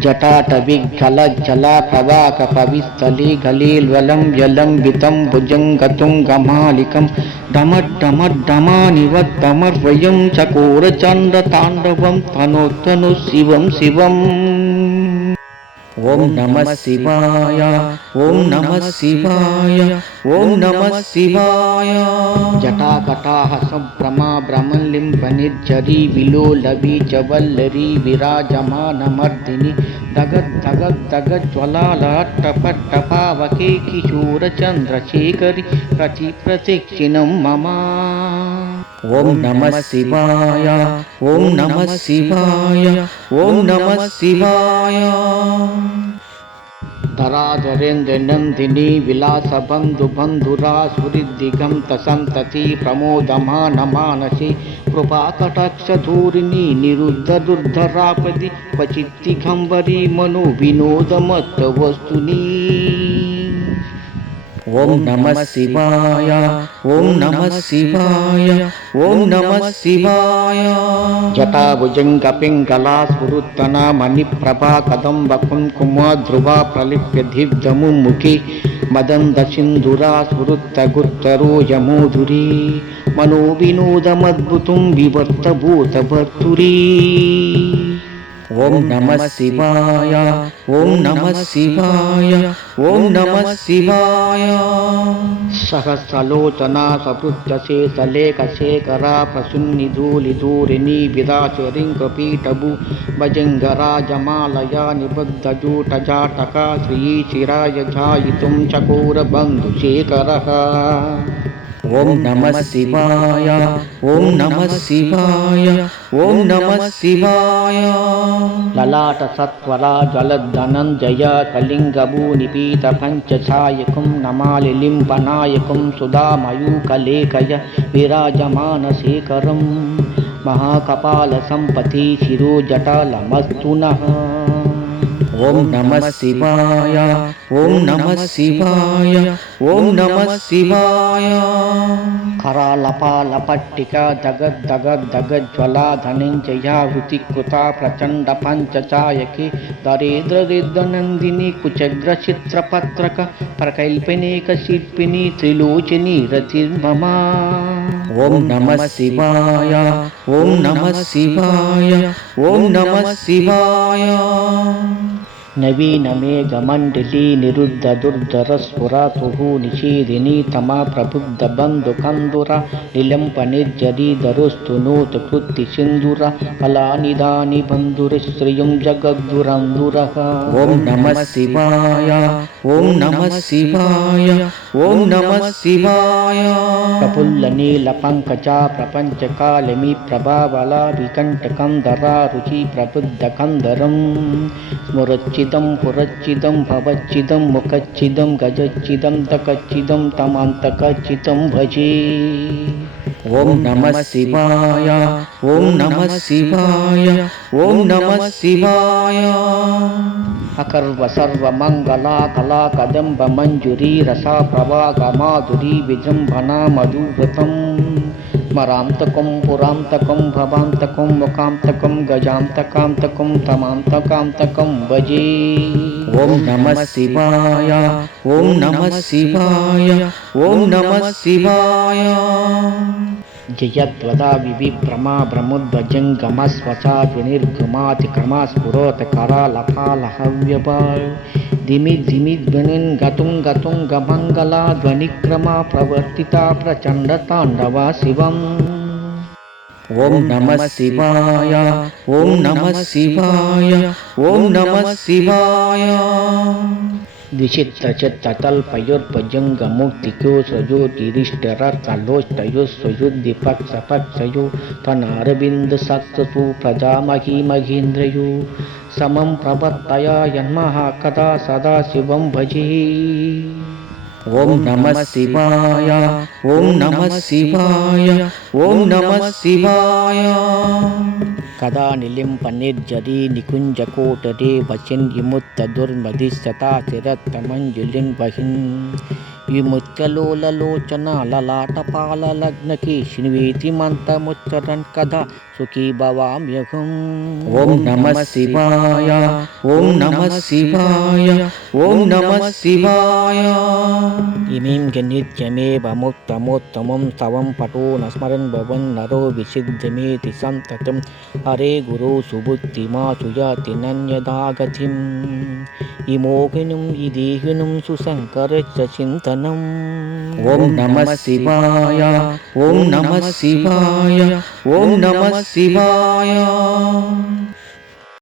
जटाटविघलजलापवाकपविस्थली गलील्वलं जलम्बितं भुजङ्गतुङ्गमालिकं धमड्डमड्डमानिवद्धमर्वयं चकोरचण्डताण्डवं तनोत्तनु शिवं शिवम् ఓం నమ శివాయ ఓం నమ శివాయ ఓం నమ శివాయ. జటాకటాహ సంభ్రమా భ్రమలింబనిర్జరీ విలోలవి చవల్లరి విరాజమానమర్దిని దగద్దగద్దగజ్వలాలట్టపట్టపావకే కిశోర చంద్రశేఖరి ప్రతి ప్రతిక్షిణం మమ. ఓం నమ శివాయ ఓం నమ శివాయ ఓం నమ శివాయ. ధరాధరేంద్ర నందిని విలాస బంధు బంధురా సురిద్దిగంత సంతతి ప్రమోదమాన మానసి కృపాకటాక్షధూరిణి నిరుద్ధ దుర్ధరాపది క్వచిత్తిఘంబరి మనో వినోదమత్త వస్తుని ఓం నమ శివాయ ఓం నమ శివాయ ఓం నమ శివాయ. జటాభుజంగ పింగళా స్ఫురుత్తన మణి ప్రభా కదంబ కుంకుమ ధ్రువ ప్రలిప్య దివ్యము ముఖి మదంద సింధురా స్ఫురుత్త గుత్తరో గుత్తరోజమోధురీ మనో వినోదమద్భుతం వివర్త భూత భర్తురీ ఓం నమ శివాయ. ఓం నమ శివాయ. ఓం నమ శివాయ. సహస్రలోచనా సపృత్తశేషలేఖ శేఖరా ప్రసున్నిధూలిధూరిణీ విరాచరింగపీఠభు భజంగరాజమాలయా నిబద్ధజూట జాటకా శ్రీశిరాయ ఝాయితుం చకోరబంధుశేఖరः ఓం నమ శివాయ. ఓం నమ శివాయ. ఓం నమ శివాయ. లలాట సత్వరా జలధనంజయ కళింగభూనిపీత పంచఛాయకం నమాలి లింబనాయకం సుధామయూకలేఖయ విరాజమానశేఖరం. మహాకపాల సంపతి శిరోజటాలమస్తునః. ఓం నమ శివాయ ఓం నమ శివాయ ఓం నమ శివాయ. కరాలపాల పట్టిక దగద్దగద్దగజ్వలా ధనంజయా హృతికృత ప్రచండ పంచచాయకి దరేద్రరిద్రనందిని కుచగ్ర చిత్రపత్రక ప్రకల్పనేక శిల్పిని త్రిలోచని రతిర్మమా. ఓం నమ శివాయ ఓం నమ శివాయ ఓం నమ శివాయ. నవీనమే నవీనమేఘమండలి నిరుద్ధ దుర్ధర స్ఫురాతుహు నిషేధిని తమా ప్రబుద్ధ బంధు కందుర నిలంప నిర్జరి ధరుస్తు నూతు కృత్తి సింధుర ఫలానిదాని బంధురి శ్రియం జగద్దురంధుర. ఓం నమ శివాయ. ఓం నమ శివాయ. ఓం నమ శివాయ. ప్రఫుల్ల నీల పంకజ ప్రపంచ కాలమి ప్రభావల వికంఠకం ధరా రుచి ప్రబుద్ధ కందరం. స్మరచ్చిదం పురచ్చిదం భవచ్చిదం ముఖచ్చిదం గజచ్చిదం తకచ్చిదం తమాంతకచ్చితం భజే. ఓం నమ శివాయ. ఓం నమ శివాయ. ఓం నమ శివాయ. अकर्वसर्वमङ्गला कला कदम्ब मञ्जुरी रसा प्रभा गमाधुरी विजृम्भना मधुवृतं मरान्तकं पुरान्तकं भवान्तकं मुकान्तकं गजान्तकान्तकं तमान्तकान्तकं भजे జయద్వదా విభ్రమా భ్రముద్వజంగమస్వచా వినిర్ఘుమాతి క్రమాస్ఫురోత కరాలపాలహవ్యపాల్ దిమి దిమి ధ్వనిన్ గతుం గతుం గమంగళా ధ్వనిక్రమా ప్రవర్తిత ప్రచండ తాండవ శివం ఓం నమ శివాయ ఓం నమ శివాయ ఓం నమ శివాయ विचित्रचत्ततल्पयोर्भजङ्गमुक्तिको सजोगिरिष्ठरकलोष्टयुष्पक्षपक्षयो तनारविन्दसत्सु प्रजामहीमहीन्द्रयो समं प्रवर्तया यन्मः कदा सदा शिवं भजे। ॐ नमः शिवाय ॐ नमः शिवाय ॐ नमः शिवाय। నమ శివాయ ఓం నమ శివాయ కదా నిలింపనిర్జరీ నికుంజకోటరే వచిన్ ఇముత్త దుర్మదిశతా చిరత్తమంజులిం వహిన్ విముత్యలోలలోచన లలాటపాల లగ్నకి శినివేతి మంతముచ్చరన్ కదా సుఖీ భవామ్యహం ఓం నమ శివాయ ఓం నమ శివాయ ఓం నమ శివాయ. ఇమీం గనిత్యమేవ ముత్తమోత్తమం స్తవం పటో న స్మరన్ భవన్ నరో విసిద్ధమేతి సంతతం। హరే గురు సుబుద్ధిమా సుయాతి నన్యదాగతిం। ఇమోహినం ఇదేహినం సుశంకరచ్చ చింతనం। ఓం నమ శివాయ। ఓం నమ శివాయ ఓం నమ శివాయ